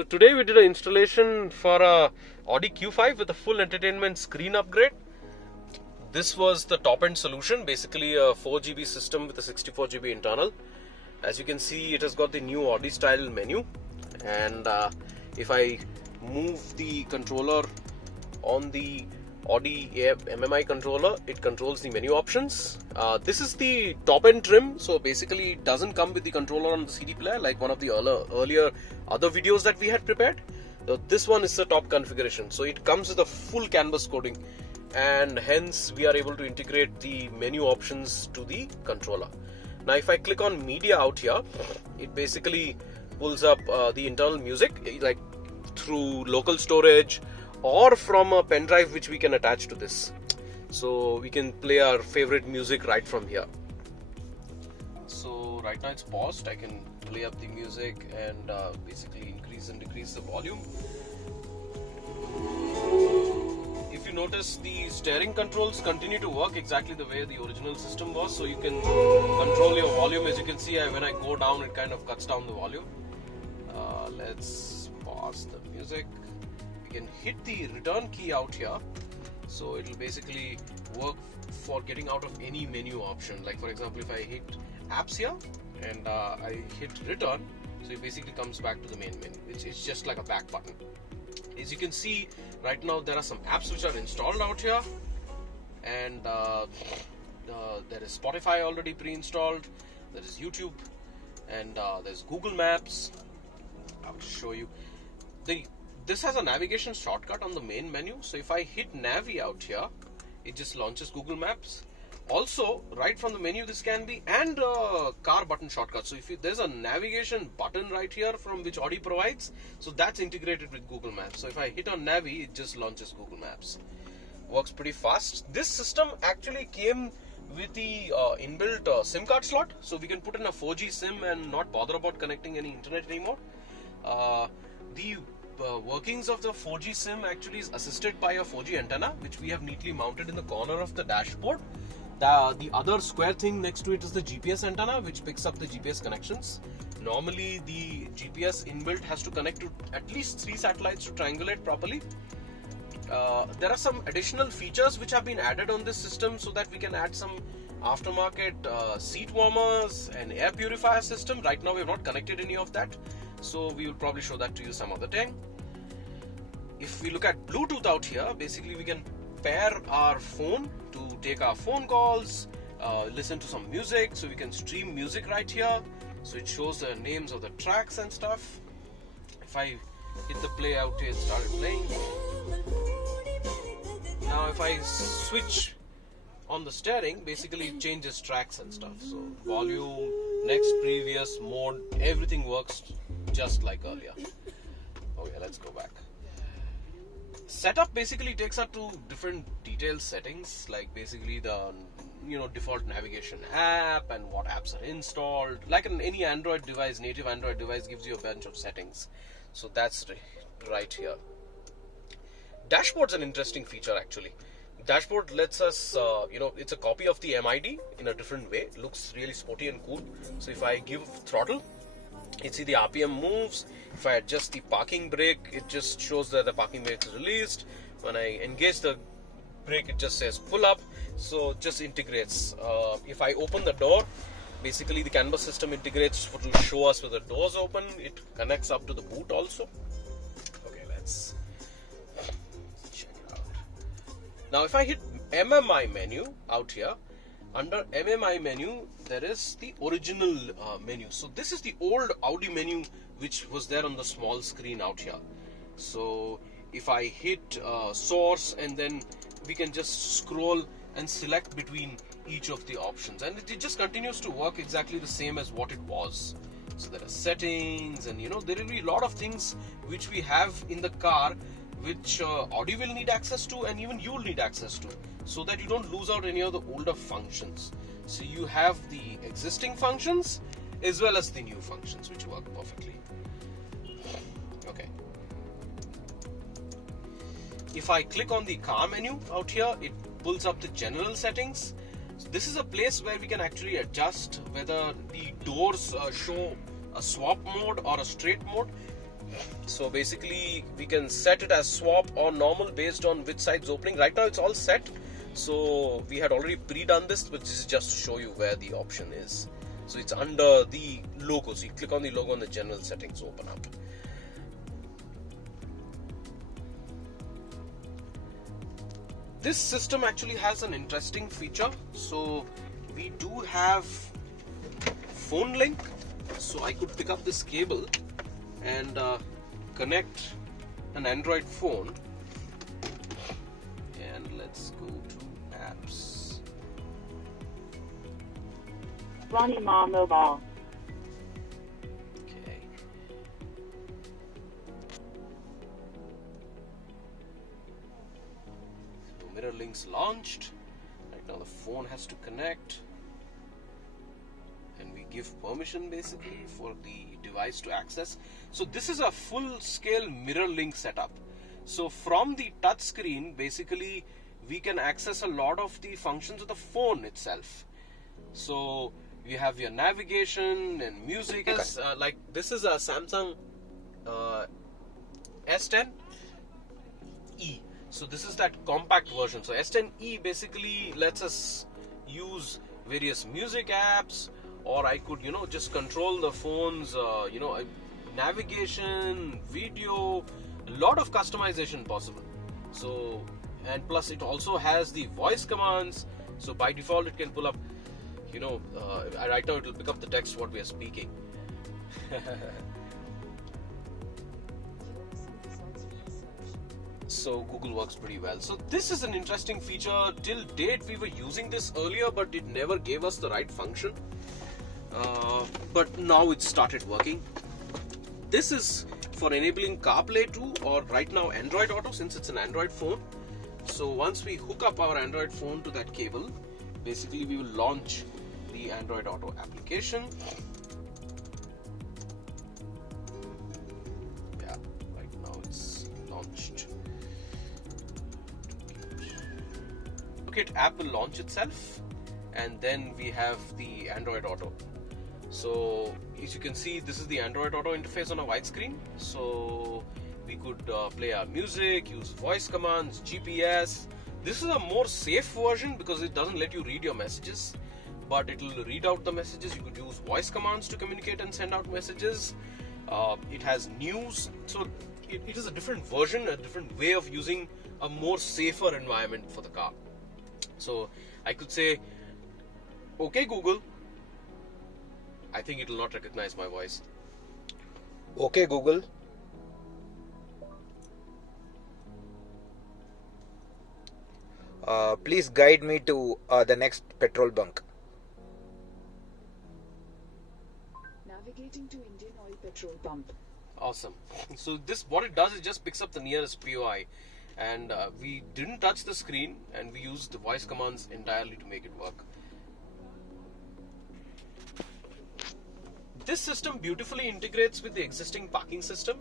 So today we did an installation for a Audi Q5 with a full entertainment screen upgrade. This was the top end solution, basically a 4GB system with a 64GB internal. As you can see, it has got the new Audi style menu, and if I move the controller on the Audi MMI controller, it controls the menu options. This is the top end trim, so basically it doesn't come with the controller on the CD player like one of the earlier other videos that we had prepared. So this one is the top configuration, so it comes with a full canvas coating, and hence we are able to integrate the menu options to the controller. Now if I click on media out here, it basically pulls up the internal music like through local storage or from a pen drive which we can attach to this, so we can play our favorite music right from here. So right now it's paused. I can play up the music and basically increase and decrease the volume. If you notice, the steering controls continue to work exactly the way the original system was, so you can control your volume. As you can see, when I go down, it kind of cuts down the volume. Let's pause the music. We can hit the return key out here, so it will basically work for getting out of any menu option. Like for example, if I hit apps here and I hit return, so it basically comes back to the main menu. It's just like a back button. As you can see, right now there are some apps which are installed out here, and there is Spotify already pre-installed, there is YouTube, and there's Google Maps. I'll show you. This has a navigation shortcut on the main menu, so if I hit Navi out here, it just launches Google Maps. Also, right from the menu, this can be, and car button shortcut. So if there's a navigation button right here from which Audi provides, so that's integrated with Google Maps. So if I hit on Navi, it just launches Google Maps. Works pretty fast. This system actually came with the inbuilt SIM card slot, so we can put in a 4G SIM and not bother about connecting any internet anymore. The workings of the 4G SIM actually is assisted by a 4G antenna, which we have neatly mounted in the corner of the dashboard. The other square thing next to it is the GPS antenna, which picks up the GPS connections. Normally the GPS inbuilt has to connect to at least 3 satellites to triangulate properly. There are some additional features which have been added on this system, so that we can add some aftermarket seat warmers and air purifier system. Right now we have not connected any of that, so we will probably show that to you some other time. If we look at Bluetooth out here, basically we can pair our phone to take our phone calls, listen to some music, so we can stream music right here. So it shows the names of the tracks and stuff. If I hit the play out here, it started playing. Now if I switch on the steering, basically it changes tracks and stuff. So volume, next, previous, mode, everything works just like earlier. Okay, let's go back. Setup basically takes us to different detailed settings, like basically the default navigation app and what apps are installed. Like in any Android device, native Android device gives you a bunch of settings. So that's right here. Dashboard's an interesting feature actually. Dashboard lets us, it's a copy of the MID in a different way. It looks really sporty and cool. So if I give throttle, you see the RPM moves. If I adjust the parking brake, it just shows that the parking brake is released. When I engage the brake, it just says pull up. So it just integrates. If I open the door, basically the canvas system integrates to show us whether the door's open. It connects up to the boot also. Okay, let's check it out. Now if I hit MMI menu out here, under MMI menu, there is the original menu. So this is the old Audi menu which was there on the small screen out here. So if I hit source, and then we can just scroll and select between each of the options, and it just continues to work exactly the same as what it was. So there are settings, and there will be a lot of things which we have in the car which Audi will need access to, and even you will need access to, so that you don't lose out any of the older functions. So you have the existing functions as well as the new functions which work perfectly. Okay. If I click on the car menu out here, it pulls up the general settings. So this is a place where we can actually adjust whether the doors show a swap mode or a straight mode. So basically we can set it as swap or normal based on which side's opening. Right now it's all set, so we had already pre-done this, but this is just to show you where the option is. So it's under the logo, so you click on the logo and the general settings open up. This system actually has an interesting feature. So we do have phone link, so I could pick up this cable and connect an Android phone, and let's go to apps. Ronnie Ma Mobile. Okay. So mirror links launched. Right now the phone has to connect, and we give permission basically for the device to access. So this is a full-scale mirror link setup. So from the touch screen, basically we can access a lot of the functions of the phone itself. So you have your navigation and music. Like this is a Samsung S10e. So this is that compact version. So S10e basically lets us use various music apps, or I could, just control the phone's, navigation, video, a lot of customization possible. So, and plus it also has the voice commands. So by default it can pull up, right now it will pick up the text what we are speaking. So Google works pretty well. So this is an interesting feature. Till date we were using this earlier, but it never gave us the right function. But now it started working. This is for enabling Carplay too, or right now Android Auto, since it's an Android phone. So once we hook up our Android phone to that cable, basically we will launch the Android Auto application. Yeah, right now it's launched. Okay, app will launch itself, and then we have the Android Auto. So as you can see, this is the Android Auto interface on a widescreen. So we could play our music, use voice commands, GPS. This is a more safe version because it doesn't let you read your messages, but it will read out the messages. You could use voice commands to communicate and send out messages. It has news. So it is a different version, a different way of using a more safer environment for the car. So I could say, okay Google. I think it will not recognize my voice. Okay Google. Please guide me to the next petrol bunk. Navigating to Indian Oil petrol pump. Awesome. So this, what it does, it just picks up the nearest POI, and we didn't touch the screen, and we used the voice commands entirely to make it work. This system beautifully integrates with the existing parking system.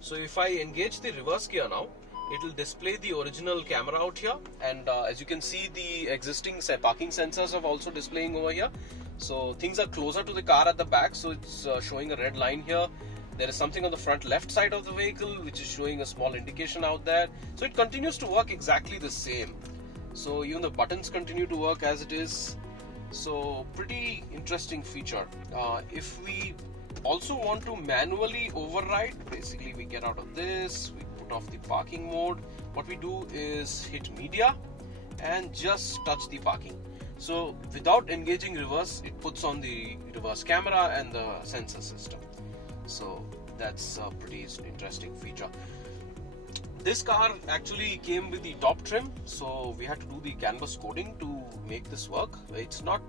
So if I engage the reverse gear now, it will display the original camera out here, and as you can see, the existing parking sensors are also displaying over here. So things are closer to the car at the back, so it's showing a red line here. There is something on the front left side of the vehicle which is showing a small indication out there. So it continues to work exactly the same. So even the buttons continue to work as it is. So pretty interesting feature. If we also want to manually override, basically we get out of this, we put off the parking mode. What we do is hit media and just touch the parking. So without engaging reverse, it puts on the reverse camera and the sensor system. So that's a pretty interesting feature. This car actually came with the top trim, so we had to do the canvas coating to make this work. It's not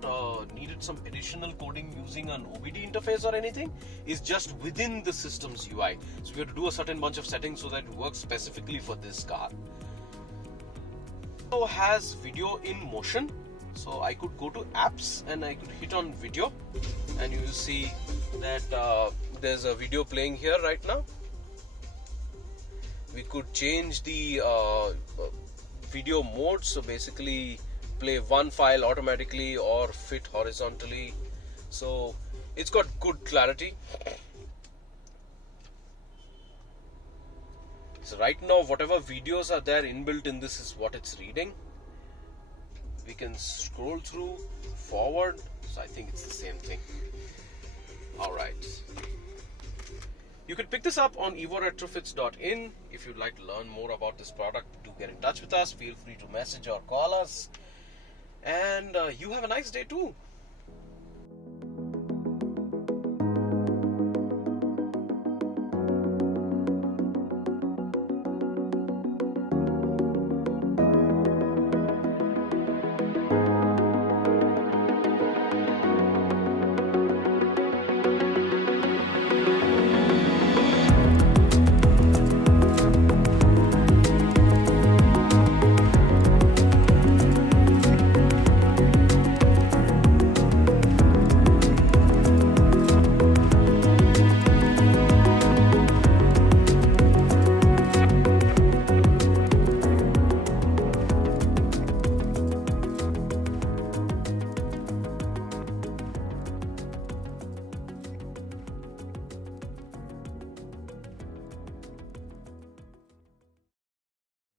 needed some additional coding using an OBD interface or anything. It's just within the system's UI. So we have to do a certain bunch of settings so that it works specifically for this car. It also has video in motion. So I could go to apps and I could hit on video, and you will see that there's a video playing here right now. We could change the video mode, so basically play one file automatically or fit horizontally. So it's got good clarity. So right now, whatever videos are there inbuilt in this is what it's reading. We can scroll through, forward. So I think it's the same thing. All right. You can pick this up on evoretrofits.in. If you'd like to learn more about this product, do get in touch with us. Feel free to message or call us. And you have a nice day too.